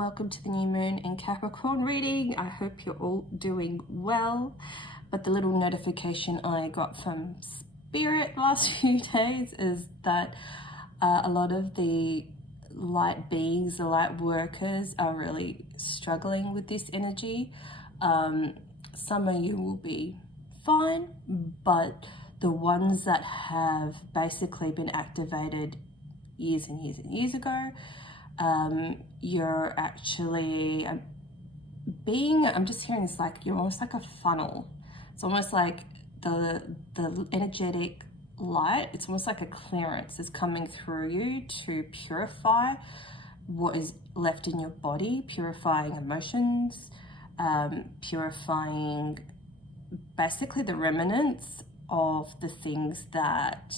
welcome to the new moon in Capricorn reading. I hope you're all doing well. But the little notification I got from Spirit last few days is that a lot of the light beings, the light workers, are really struggling with this energy. Some of you will be fine, but the ones that have basically been activated years and years and years ago, you're actually I'm just hearing this, like you're almost like a funnel. It's almost like the energetic light, it's almost like a clearance is coming through you to purify what is left in your body, purifying emotions, purifying basically the remnants of the things that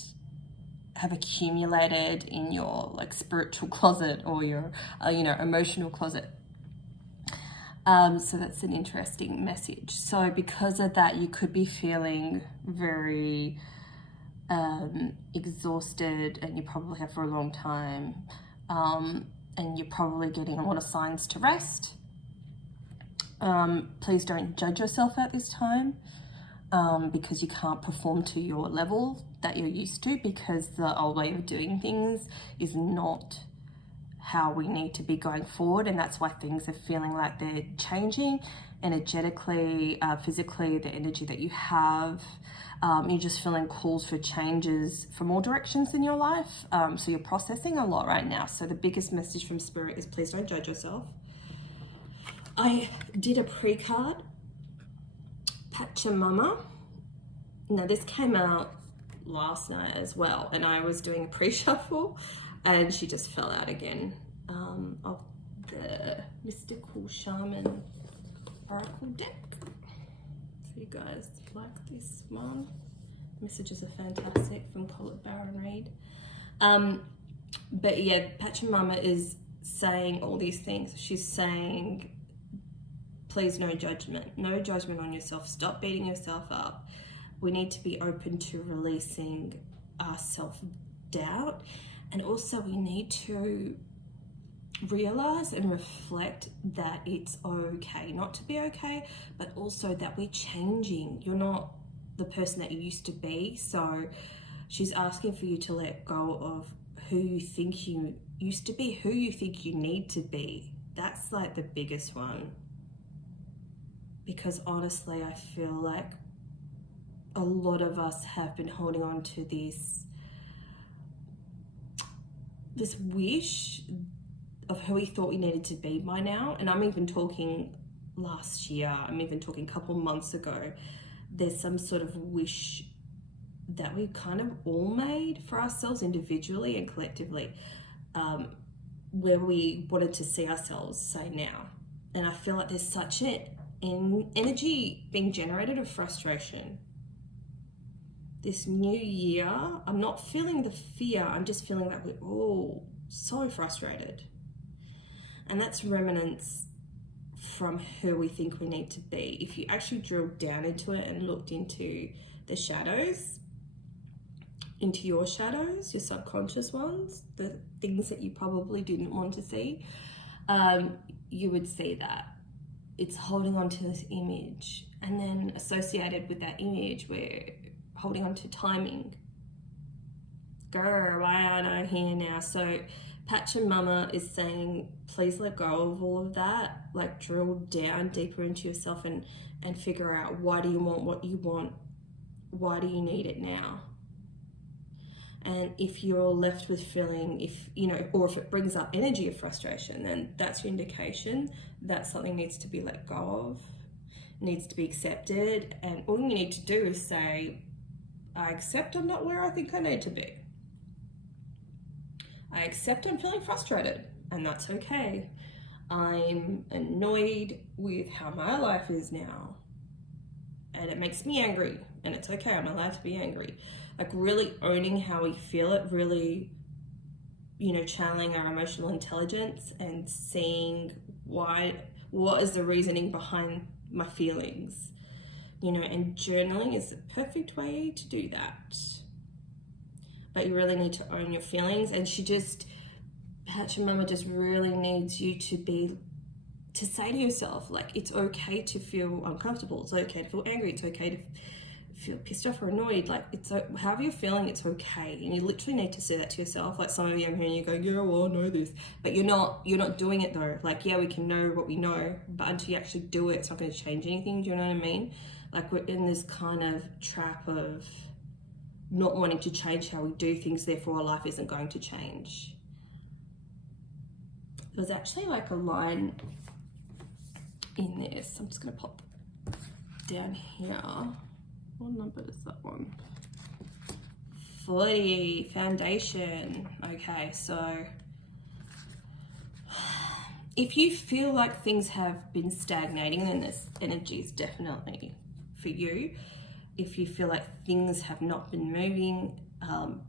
have accumulated in your like spiritual closet or your emotional closet. So that's an interesting message. So because of that, you could be feeling very exhausted, and you probably have for a long time, and you're probably getting a lot of signs to rest. Please don't judge yourself at this time, because you can't perform to your level that you're used to, because the old way of doing things is not how we need to be going forward, and that's why things are feeling like they're changing energetically, physically, the energy that you have. You're just feeling calls for changes from all directions in your life, so you're processing a lot right now. So the biggest message from Spirit is please don't judge yourself. I did a pre-card, Pachamama. Now this came out last night as well, and I was doing a pre-shuffle and she just fell out again, of the Mystical Shaman Oracle deck. So you guys like this one? Messages are fantastic from Colette Baron Reed. But yeah, Pachamama is saying all these things. She's saying, please, no judgment on yourself. Stop beating yourself up. We need to be open to releasing our self-doubt, and also we need to realize and reflect that it's okay not to be okay, but also that we're changing. You're not the person that you used to be. So she's asking for you to let go of who you think you used to be, who you think you need to be. That's like the biggest one. Because honestly, I feel like a lot of us have been holding on to this wish of who we thought we needed to be by now. And I'm even talking last year, I'm even talking a couple months ago. There's some sort of wish that we kind of all made for ourselves individually and collectively, where we wanted to see ourselves, say, now. And I feel like there's such an energy being generated of frustration. This new year, I'm not feeling the fear, I'm just feeling like we're all so frustrated. And that's remnants from who we think we need to be. If you actually drilled down into it and looked into the shadows, into your shadows, your subconscious ones, the things that you probably didn't want to see, you would see that it's holding on to this image, and then associated with that image, we're holding on to timing. Girl, why aren't I here now? So Pachamama is saying, please let go of all of that. Like, drill down deeper into yourself and figure out, why do you want what you want? Why do you need it now? And if you're left with feeling, or if it brings up energy of frustration, then that's your indication that something needs to be let go of, needs to be accepted. And all you need to do is say, I accept I'm not where I think I need to be. I accept I'm feeling frustrated, and that's okay. I'm annoyed with how my life is now, and it makes me angry, and it's okay, I'm allowed to be angry. Like, really owning how we feel it, really, channeling our emotional intelligence and seeing what is the reasoning behind my feelings, and journaling is the perfect way to do that. But you really need to own your feelings, and Pachamama just really needs you to be to say to yourself, like, it's okay to feel uncomfortable, it's okay to feel angry, it's okay to feel pissed off or annoyed, like, it's however you're feeling, it's okay. And you literally need to say that to yourself. Like, some of you, I'm hearing you go, yeah, well, I know this, but you're not doing it though. Like, yeah, we can know what we know, but until you actually do it, it's not going to change anything. Do you know what I mean? Like, we're in this kind of trap of not wanting to change how we do things, therefore our life isn't going to change. There's actually like a line in this, I'm just going to pop down here. What number is that one? 40, foundation. Okay, so if you feel like things have been stagnating, then this energy is definitely for you. If you feel like things have not been moving,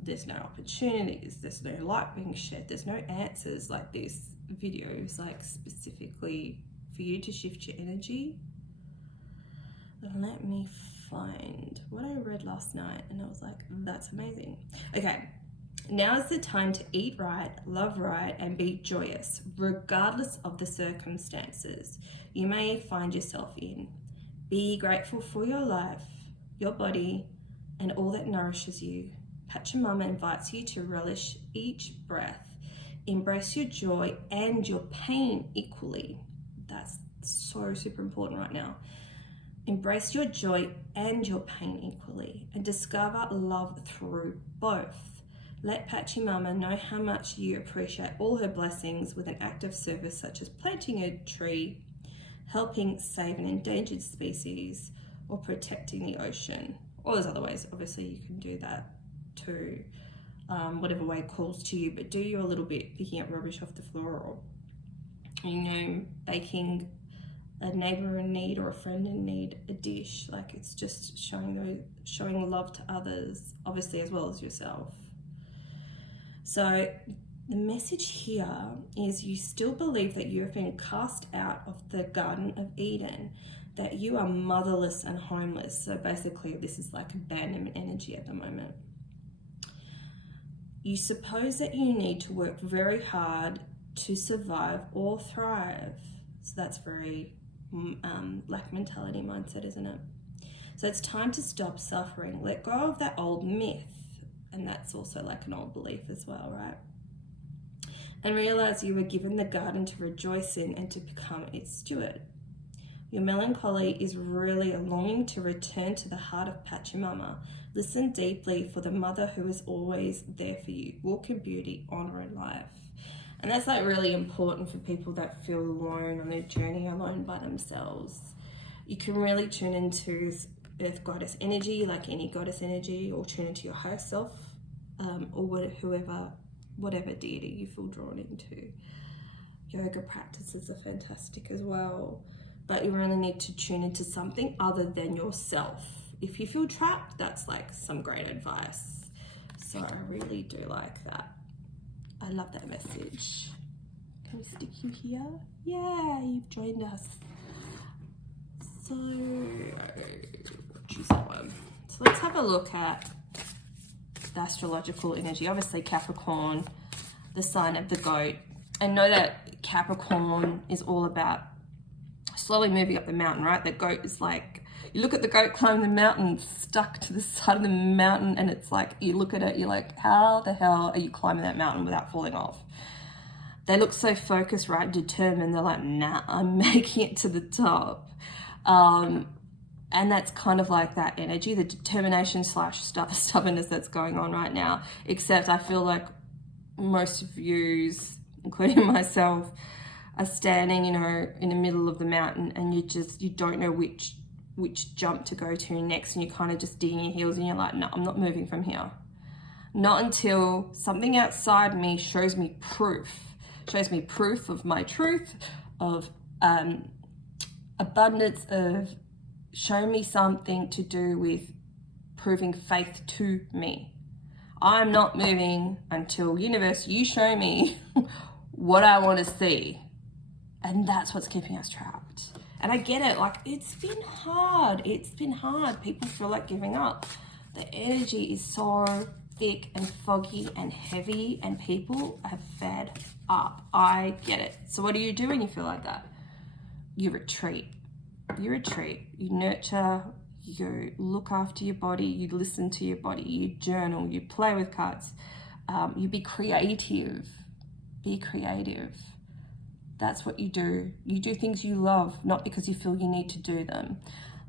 there's no opportunities, there's no light being shed, there's no answers, like this video is like specifically for you to shift your energy. Let me find what I read last night and I was like, that's amazing. Okay, now is the time to eat right, love right, and be joyous, regardless of the circumstances you may find yourself in. Be grateful for your life, your body, and all that nourishes you. Pachamama invites you to relish each breath. Embrace your joy and your pain equally. That's so super important right now. Embrace your joy and your pain equally and discover love through both. Let Pachamama know how much you appreciate all her blessings with an act of service such as planting a tree, helping save an endangered species, or protecting the ocean. All those other ways, obviously you can do that too, whatever way calls to you, but do you a little bit, picking up rubbish off the floor, or, you know, baking a neighbor in need or a friend in need a dish. Like, it's just showing love to others, obviously, as well as yourself. So the message here is you still believe that you have been cast out of the Garden of Eden, that you are motherless and homeless. So basically this is like abandonment energy at the moment. You suppose that you need to work very hard to survive or thrive. So that's very lack mentality mindset, isn't it? So it's time to stop suffering. Let go of that old myth. And that's also like an old belief as well, right? And realize you were given the garden to rejoice in and to become its steward. Your melancholy is really a longing to return to the heart of Pachamama. Listen deeply for the mother who is always there for you. Walk in beauty, honor in life. And that's like really important for people that feel alone on their journey, alone by themselves. You can really tune into Earth Goddess energy, like any goddess energy, or tune into your higher self, or whatever deity you feel drawn into. Yoga practices are fantastic as well, but you really need to tune into something other than yourself. If you feel trapped, that's like some great advice. So I really do like that. I love that message. Can we stick you here? Yeah, you've joined us. So, choose that one. So let's have a look at the astrological energy. Obviously Capricorn, the sign of the goat. And know that Capricorn is all about slowly moving up the mountain, right? The goat is like, you look at the goat climbing the mountain, stuck to the side of the mountain, and it's like, you look at it, you're like, how the hell are you climbing that mountain without falling off? They look so focused, right? Determined. They're like, nah, I'm making it to the top. And that's kind of like that energy, the determination / stubbornness that's going on right now. Except I feel like most of yous, including myself, are standing, you know, in the middle of the mountain, and you don't know which jump to go to next, and you're kind of just digging your heels, and you're like, no, I'm not moving from here. Not until something outside me shows me proof of my truth, of abundance, of show me something to do with proving faith to me. I'm not moving until, universe, you show me what I want to see. And that's what's keeping us trapped. And I get it, like, it's been hard. People feel like giving up. The energy is so thick and foggy and heavy, and people have fed up. I get it. So what do you do when you feel like that? you retreat. You retreat, you nurture, you look after your body, you listen to your body, you journal, you play with cards, you be creative. Be creative. That's what you do. You do things you love, not because you feel you need to do them.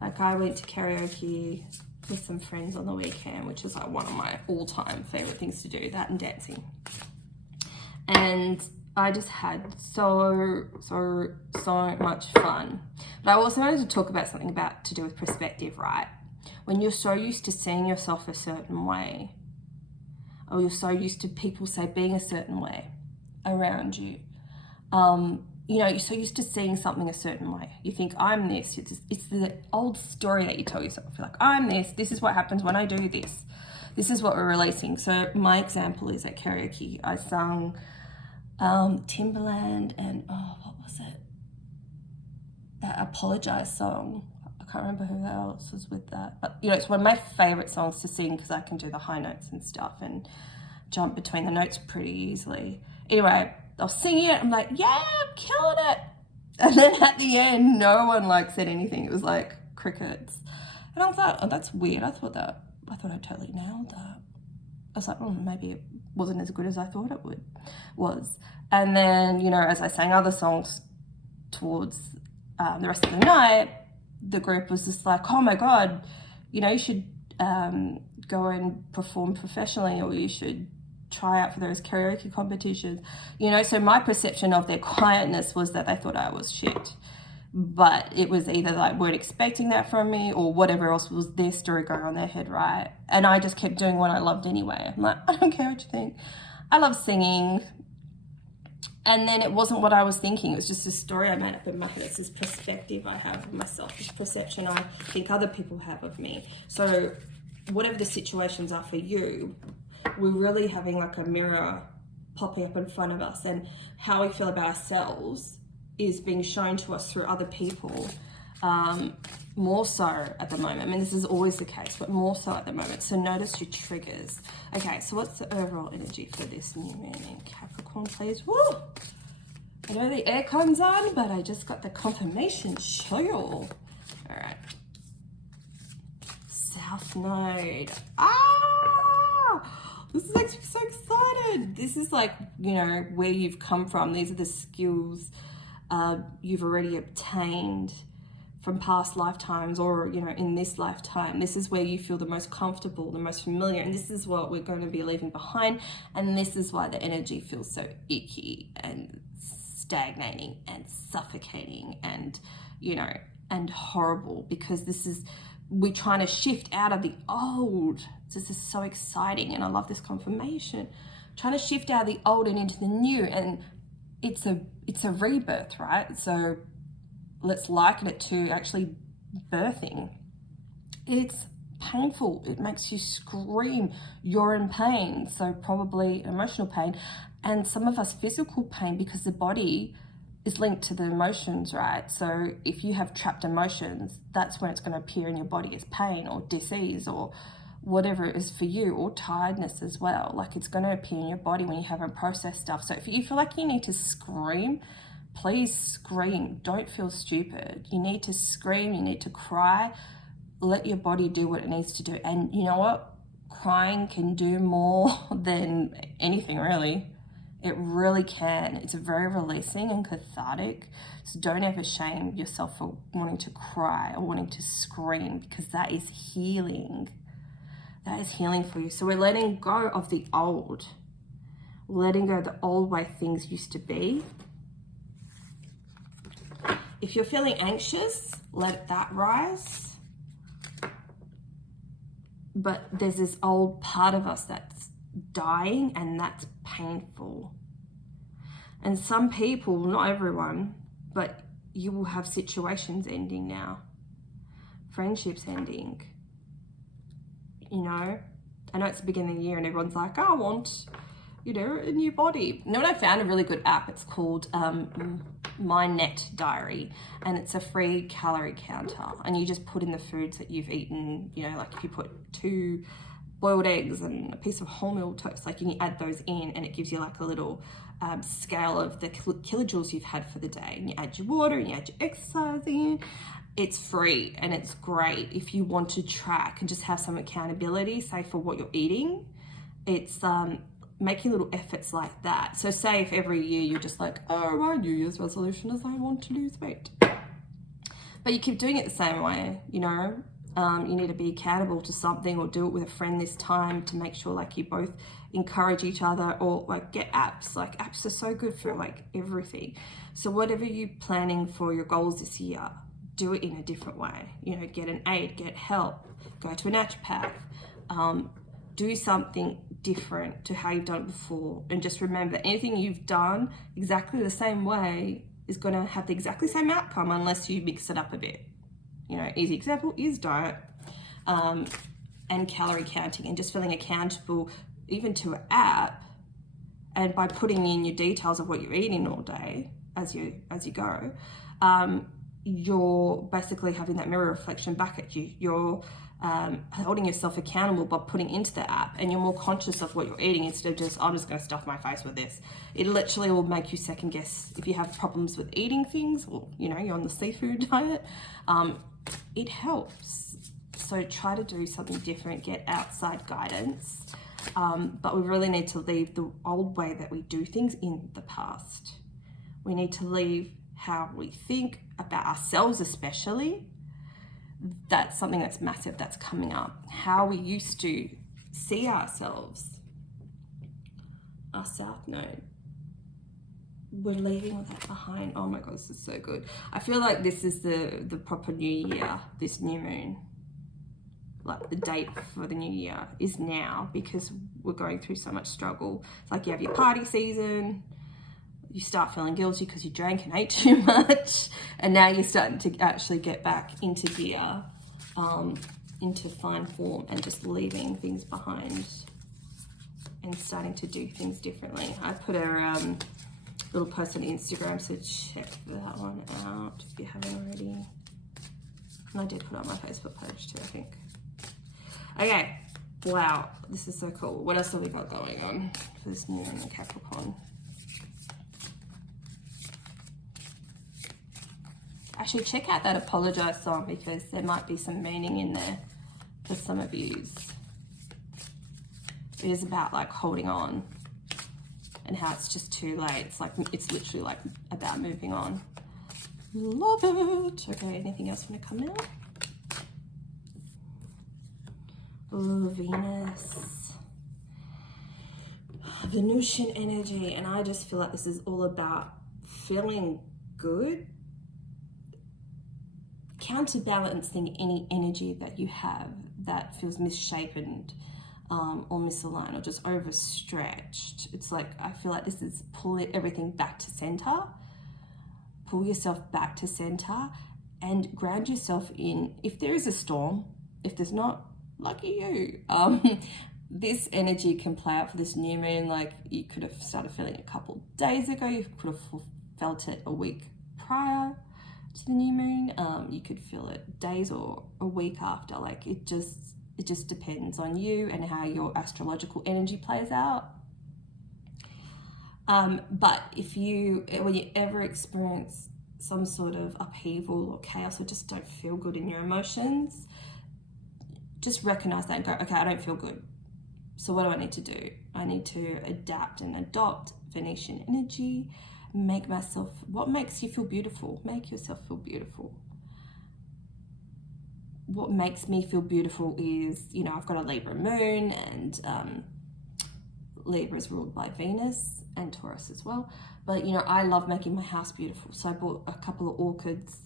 Like I went to karaoke with some friends on the weekend, which is like one of my all-time favorite things to do, that and dancing. And I just had so much fun. But I also wanted to talk about something to do with perspective, right? When you're so used to seeing yourself a certain way, or you're so used to people, say, being a certain way around you, you know, you're so used to seeing something a certain way. You think, I'm this. It's the old story that you tell yourself. You're like, I'm this. This is what happens when I do this. This is what we're releasing. So my example is at karaoke. I sung Timberland and, what was it? That Apologize song. I can't remember who else was with that. But, you know, it's one of my favorite songs to sing because I can do the high notes and stuff and jump between the notes pretty easily. Anyway, I was singing it. I'm like, yeah, I'm killing it. And then at the end, no one said anything. It was like crickets. And I thought, oh, that's weird. I thought I totally nailed that. I was like, oh, maybe it wasn't as good as I thought it was. And then, you know, as I sang other songs towards the rest of the night, the group was just like, oh my God, you know, you should go and perform professionally, or you should try out for those karaoke competitions, you know. So my perception of their quietness was that they thought I was shit, but it was either like weren't expecting that from me or whatever else was their story going on in their head, right? And I just kept doing what I loved anyway. I'm like, I don't care what you think. I love singing. And then it wasn't what I was thinking. It was just a story I made up in my head. It's this perspective I have of myself, this perception I think other people have of me. So whatever the situations are for you, we're really having like a mirror popping up in front of us, and how we feel about ourselves is being shown to us through other people, more so at the moment. I mean, this is always the case, but more so at the moment. So notice your triggers. Okay, so what's the overall energy for this new moon in Capricorn, please? Woo! I know the aircon's on, but I just got the confirmation. Show you all. All right. South Node. This makes me so excited. This is like, you know, where you've come from. These are the skills you've already obtained from past lifetimes, or, you know, in this lifetime. This is where you feel the most comfortable, the most familiar, and this is what we're going to be leaving behind. And this is why the energy feels so icky and stagnating and suffocating and, you know, and horrible, because this is, we're trying to shift out of the old. This is so exciting, and I love this confirmation. Trying to shift out of the old and into the new, and it's a rebirth, right? So let's liken it to actually birthing. It's painful. It makes you scream. You're in pain, so probably emotional pain, and some of us physical pain, because the body is linked to the emotions, right? So if you have trapped emotions, that's when it's going to appear in your body as pain or disease or whatever it is for you, or tiredness as well. Like, it's going to appear in your body when you haven't processed stuff. So if you feel like you need to scream, please scream. Don't feel stupid. You need to scream. You need to cry. Let your body do what it needs to do. And you know what? Crying can do more than anything, really. It really can. It's very releasing and cathartic. So don't ever shame yourself for wanting to cry or wanting to scream, because that is healing. That is healing for you. So we're letting go of the old. We're letting go of the old way things used to be. If you're feeling anxious, let that rise. But there's this old part of us that's dying, and that's painful. And some people, not everyone, but you will have situations ending now, friendships ending. You know, I know it's the beginning of the year and everyone's like, oh, I want, you know, a new body. You know what? I found a really good app. It's called My Net Diary, and it's a free calorie counter, and you just put in the foods that you've eaten. You know, like if you put 2 boiled eggs and a piece of wholemeal toast, like you can add those in, and it gives you like a little scale of the kilojoules you've had for the day, and you add your water and you add your exercise in. It's free and it's great if you want to track and just have some accountability, say for what you're eating. It's making little efforts like that. So say if every year you're just like, oh, my New Year's resolution is I want to lose weight, but you keep doing it the same way, you know, you need to be accountable to something, or do it with a friend this time to make sure like you both encourage each other, or like get apps. Like apps are so good for like everything. So whatever you're planning for your goals this year, do it in a different way. You know, get an aid, get help, go to a naturopath, do something different to how you've done it before. And just remember that anything you've done exactly the same way is going to have the exactly same outcome unless you mix it up a bit. You know, easy example is diet, and calorie counting, and just feeling accountable even to an app, and by putting in your details of what you're eating all day as you go, you're basically having that mirror reflection back at you. You're holding yourself accountable by putting into the app, and you're more conscious of what you're eating instead of just, I'm just going to stuff my face with this. It literally will make you second guess if you have problems with eating things, or, you know, you're on the seafood diet. It helps. So try to do something different, get outside guidance. But we really need to leave the old way that we do things in the past. We need to leave how we think about ourselves, especially. That's something that's massive that's coming up. How we used to see ourselves. Our South Node. We're leaving all that behind. Oh my God, this is so good. I feel like this is the proper new year, this new moon. Like the date for the new year is now, because we're going through so much struggle. It's like you have your party season, you start feeling guilty because you drank and ate too much, and now you're starting to actually get back into gear, into fine form, and just leaving things behind and starting to do things differently. I put a little post on Instagram, so check that one out if you haven't already. And I did put it on my Facebook page too, I think. Okay, wow, this is so cool. What else have we got going on for this new moon in Capricorn? Actually, check out that Apologize song, because there might be some meaning in there for some of yous. It is about like holding on and how it's just too late. It's like, it's literally like about moving on. Love it. Okay, anything else want to come out? Oh, Venus. Venusian energy. And I just feel like this is all about feeling good, counterbalancing any energy that you have that feels misshapen, or misaligned, or just overstretched. It's like, I feel like this is pulling everything back to center. Pull yourself back to center and ground yourself in. If there is a storm, if there's not, lucky you. This energy can play out for this new moon. Like, you could have started feeling it a couple days ago. You could have felt it a week prior to the new moon. You could feel it days or a week after. Like, it just depends on you and how your astrological energy plays out. But when you ever experience some sort of upheaval or chaos, or just don't feel good in your emotions, just recognize that and go, okay, I don't feel good. So what do I need to do? I need to adapt and adopt Venetian energy, what makes you feel beautiful? Make yourself feel beautiful. What makes me feel beautiful is, you know, I've got a Libra moon, and Libra is ruled by Venus and Taurus as well. But, you know, I love making my house beautiful. So I bought a couple of orchids,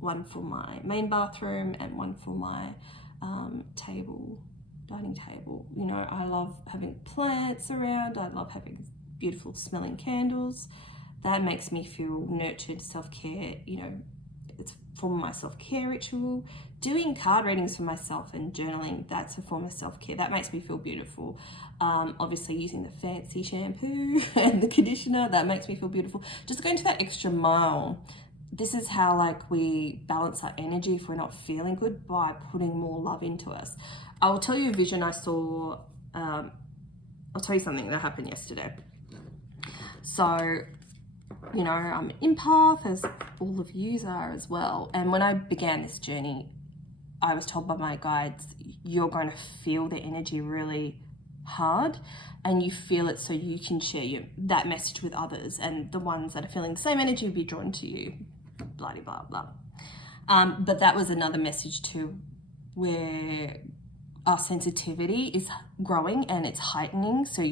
one for my main bathroom and one for my dining table. You know, I love having plants around. I love having beautiful smelling candles. That makes me feel nurtured, self-care. You know, it's a form of my self-care ritual. Doing card readings for myself and journaling, that's a form of self-care. That makes me feel beautiful. Obviously using the fancy shampoo and the conditioner, that makes me feel beautiful. Just going to that extra mile. This is how, like, we balance our energy if we're not feeling good, by putting more love into us. I will tell you a vision I saw. I'll tell you something that happened yesterday. So, you know, I'm an empath, as all of yous are as well. And when I began this journey, I was told by my guides, you're going to feel the energy really hard, and you feel it so you can share that message with others, and the ones that are feeling the same energy will be drawn to you, blah, blah, blah. But that was another message too, where our sensitivity is growing and it's heightening. So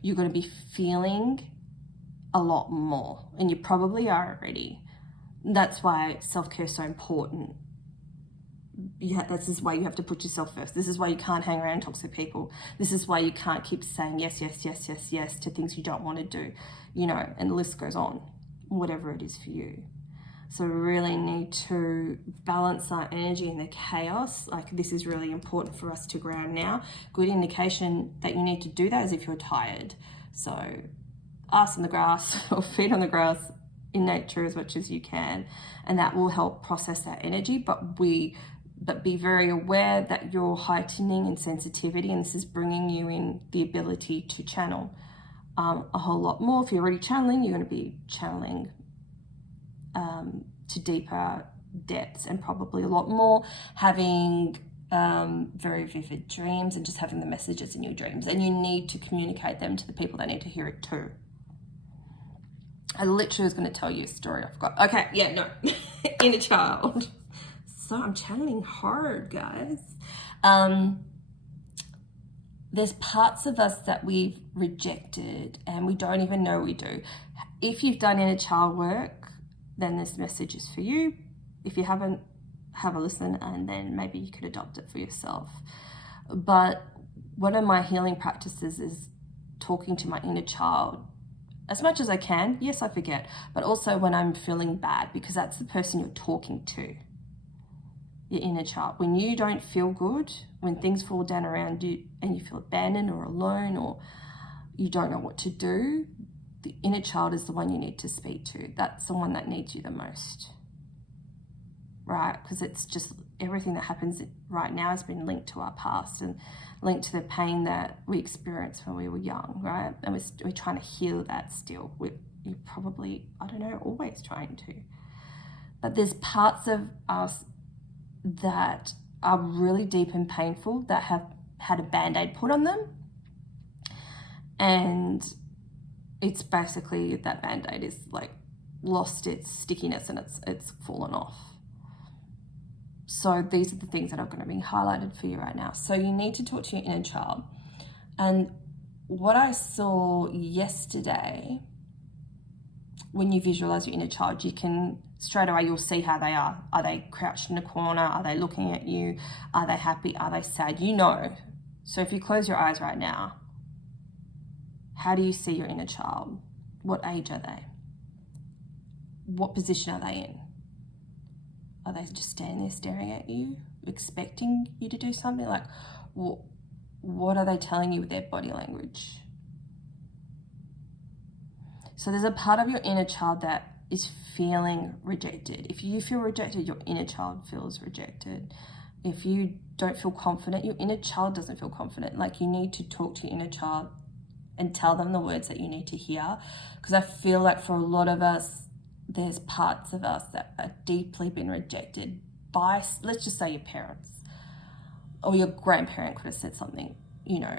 you're going to be feeling a lot more, and you probably are already. That's why self-care is so important. This is why you have to put yourself first. This is why you can't hang around toxic people. This is why you can't keep saying yes, yes, yes, yes, yes to things you don't want to do, you know, and the list goes on, whatever it is for you. So we really need to balance our energy in the chaos. Like, this is really important for us to ground now. Good indication that you need to do that is if you're tired. So ass on the grass or feet on the grass in nature as much as you can, and that will help process that energy. But be very aware that you're heightening in sensitivity, and this is bringing you in the ability to channel a whole lot more. If you're already channeling, you're going to be channeling to deeper depths, and probably a lot more, having very vivid dreams, and just having the messages in your dreams. And you need to communicate them to the people that need to hear it too. I literally was going to tell you a story. I forgot. Okay, yeah, no. Inner child. So I'm channeling hard, guys. There's parts of us that we've rejected and we don't even know we do. If you've done inner child work, then this message is for you. If you haven't, have a listen, and then maybe you could adopt it for yourself. But one of my healing practices is talking to my inner child as much as I can. Yes, I forget, but also when I'm feeling bad, because that's the person you're talking to, your inner child. When you don't feel good, when things fall down around you and you feel abandoned or alone, or you don't know what to do, the inner child is the one you need to speak to. That's the one that needs you the most, right? Because it's just everything that happens right now has been linked to our past and linked to the pain that we experienced when we were young, right? And we're trying to heal that still. You're probably, I don't know, always trying to. But there's parts of us that are really deep and painful, that have had a band-aid put on them. And it's basically that band-aid is like lost its stickiness and it's fallen off. So these are the things that are going to be highlighted for you right now. So you need to talk to your inner child. And what I saw yesterday, when you visualize your inner child, you can straight away, you'll see how they are. Are they crouched in a corner? Are they looking at you? Are they happy? Are they sad? You know. So if you close your eyes right now, how do you see your inner child? What age are they? What position are they in? Are they just standing there staring at you, expecting you to do something? Like, what are they telling you with their body language? So there's a part of your inner child that is feeling rejected. If you feel rejected, your inner child feels rejected. If you don't feel confident, your inner child doesn't feel confident. Like, you need to talk to your inner child and tell them the words that you need to hear. Because I feel like for a lot of us, there's parts of us that are deeply been rejected by, let's just say, your parents, or your grandparent could have said something, you know,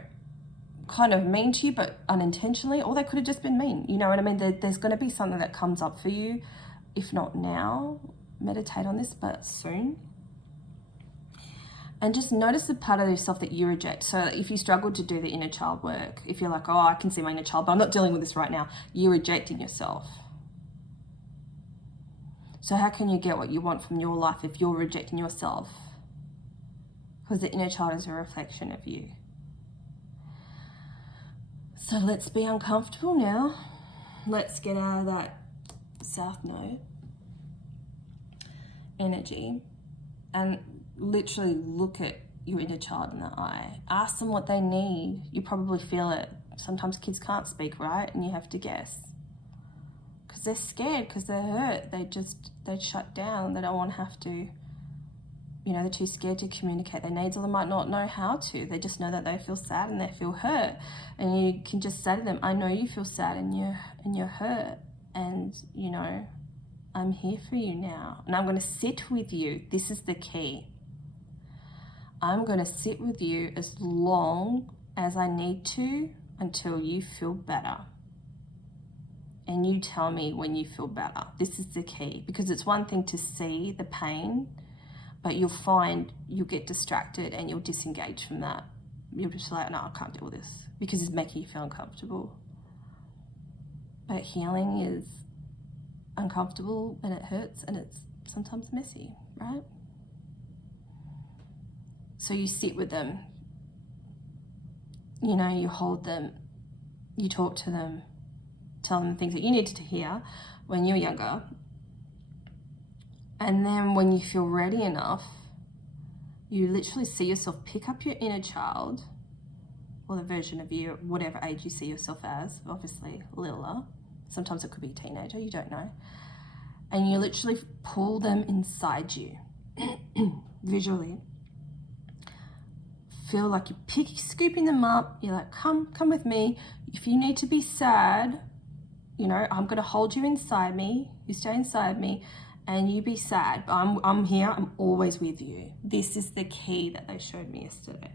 kind of mean to you, but unintentionally, or they could have just been mean. You know what I mean? There's going to be something that comes up for you, if not now, meditate on this, but soon. And just notice the part of yourself that you reject. So if you struggle to do the inner child work, if you're like, oh, I can see my inner child, but I'm not dealing with this right now, you're rejecting yourself. So how can you get what you want from your life if you're rejecting yourself? Because the inner child is a reflection of you. So let's be uncomfortable now. Let's get out of that South Node energy and literally look at your inner child in the eye. Ask them what they need. You probably feel it. Sometimes kids can't speak, right? And you have to guess. Because they're scared, because they're hurt. They shut down. They don't want to have to You know, they're too scared to communicate their needs, or they might not know how to. They just know that they feel sad and they feel hurt. And you can just say to them, I know you feel sad and you're hurt. And, you know, I'm here for you now. And I'm going to sit with you. This is the key. I'm going to sit with you as long as I need to until you feel better. And you tell me when you feel better. This is the key. Because it's one thing to see the pain, but you'll find you'll get distracted and you'll disengage from that. You'll just like, no, I can't deal with this because it's making you feel uncomfortable. But healing is uncomfortable and it hurts and it's sometimes messy, right? So you sit with them, you know, you hold them, you talk to them, tell them things that you needed to hear when you were younger. And then when you feel ready enough, you literally see yourself pick up your inner child, or the version of you, whatever age you see yourself as, obviously littler. Sometimes it could be a teenager, you don't know. And you literally pull them inside you, visually. Feel like you're scooping them up. You're like, come with me. If you need to be sad, you know, I'm going to hold you inside me. You stay inside me. And you be sad. I'm here. I'm always with you. This is the key that they showed me yesterday.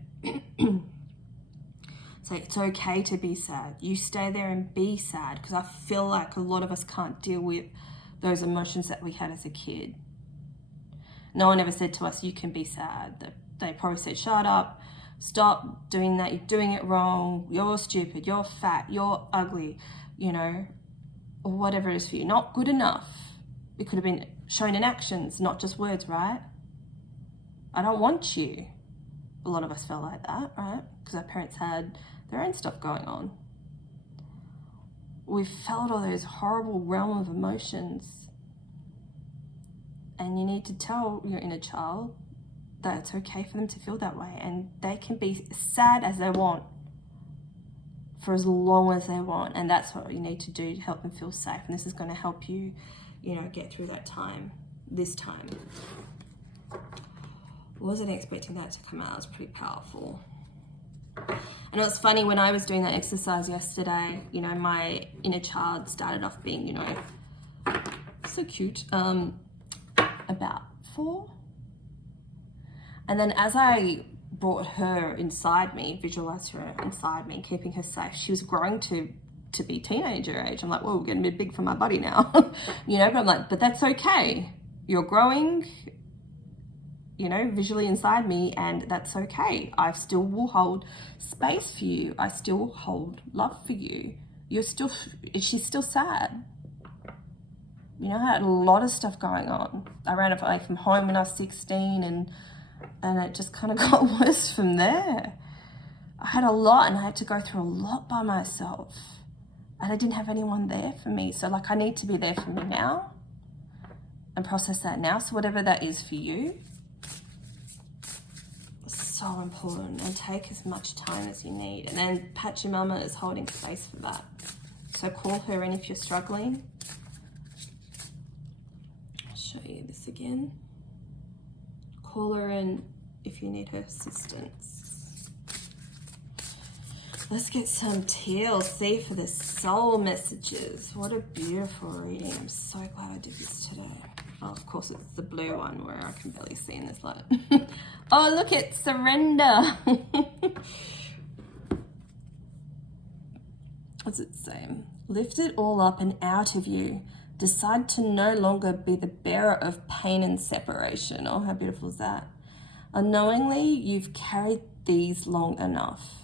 So it's okay to be sad. You stay there and be sad, because I feel like a lot of us can't deal with those emotions that we had as a kid. No one ever said to us, you can be sad. They probably said, shut up, stop doing that. You're doing it wrong. You're stupid. You're fat. You're ugly, you know, or whatever it is for you. Not good enough. It could have been shown in actions, not just words, right? I don't want you. A lot of us felt like that, right? Because our parents had their own stuff going on. We felt all those horrible realm of emotions. And you need to tell your inner child that it's okay for them to feel that way. And they can be sad as they want for as long as they want. And that's what you need to do to help them feel safe. And this is going to help you, you know, get through that time, this time. Wasn't expecting that to come out. It was pretty powerful. And it was funny, when I was doing that exercise yesterday, you know, my inner child started off being, you know, so cute, about 4. And then as I brought her inside me, visualized her inside me, keeping her safe, she was growing to be teenager age. I'm like, whoa, we're getting a bit big for my body now. You know, but I'm like, but that's okay. You're growing, you know, visually inside me, and that's okay. I still will hold space for you. I still hold love for you. She's still sad. You know, I had a lot of stuff going on. I ran away from home when I was 16, and it just kind of got worse from there. I had a lot, and I had to go through a lot by myself. And I didn't have anyone there for me. So like, I need to be there for me now and process that now. So whatever that is for you, it's so important. And take as much time as you need. And then Patchy Mama is holding space for that. So call her in if you're struggling. I'll show you this again. Call her in if you need her assistance. Let's get some TLC for the soul messages. What a beautiful reading. I'm so glad I did this today. Oh, of course, it's the blue one where I can barely see in this light. Oh, look, it's surrender. What's it say? Lift it all up and out of you. Decide to no longer be the bearer of pain and separation. Oh, how beautiful is that? Unknowingly, you've carried these long enough.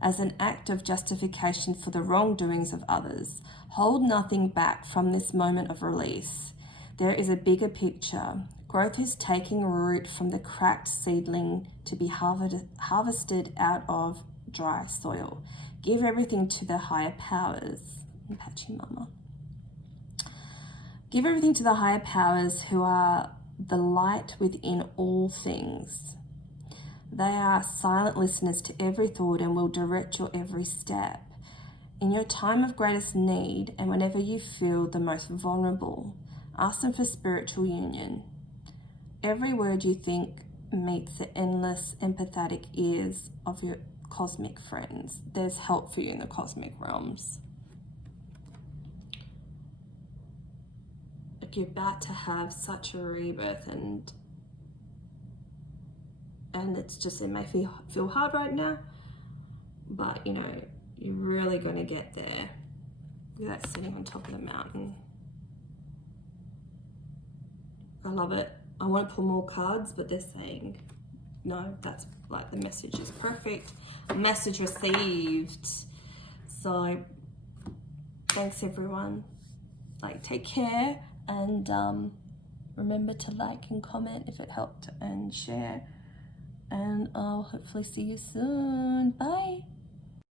As an act of justification for the wrongdoings of others, hold nothing back from this moment of release. There is a bigger picture. Growth is taking root from the cracked seedling to be harvested out of dry soil. Give everything to the higher powers. Patchy Mama. Give everything to the higher powers who are the light within all things. They are silent listeners to every thought and will direct your every step. In your time of greatest need and whenever you feel the most vulnerable, ask them for spiritual union. every word you think meets the endless empathetic ears of your cosmic friends. There's help for you in the cosmic realms. Like, you're about to have such a rebirth, and it's just, it may feel hard right now, but you know, you're really going to get there. Look at that, sitting on top of the mountain. I love it. I want to pull more cards, but they're saying no, that's like, the message is perfect. Message received. So thanks everyone. Like, take care, and remember to like and comment if it helped, and share, and I'll hopefully see you soon. Bye.